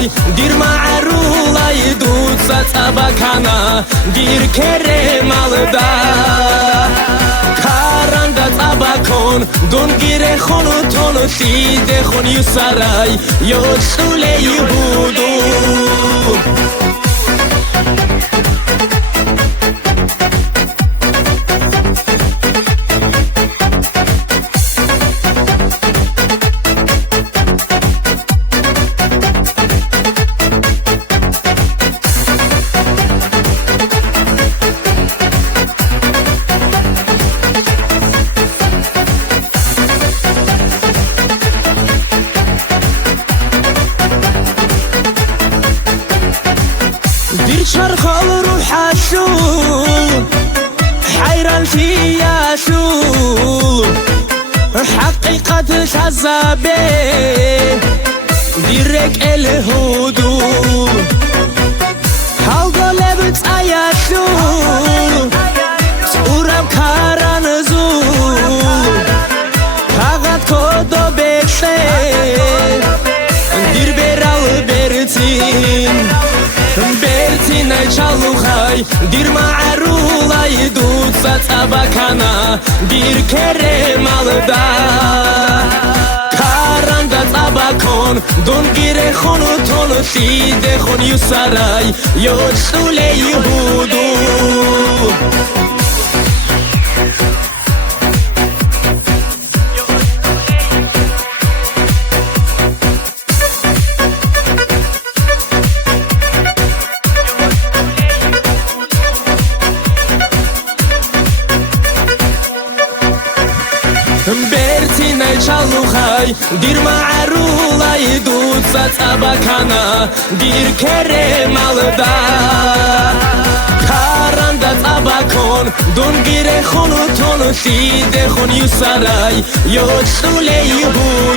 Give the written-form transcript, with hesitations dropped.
ჩალუხაი დირ მარულაი დუცა წაბაქანა დირ ქერე მალდა ქარანდა წაბაქონ დონ გირე ხონო თონო სიდე ხონ იუსარაი იოსულე იჰუდუ شرخل روح شو حيران فيا شو حقيقة شعزابي ديرك الهدو هالقلب تعيشو سورم كاران زو هاغت كودو بيشي دير بيرال بيرتين Bertinay çalukay dir ma'rulay dutsa tabakana dir kere malda karanda tabakon don gire khonu ton side khon yusaray yosule yuhudu Bertinay çalukay dir ma'rulay dutsa tabakana dir kere malda karanda tabakon don gire khonu ton side khon yusaray yosule yuhudu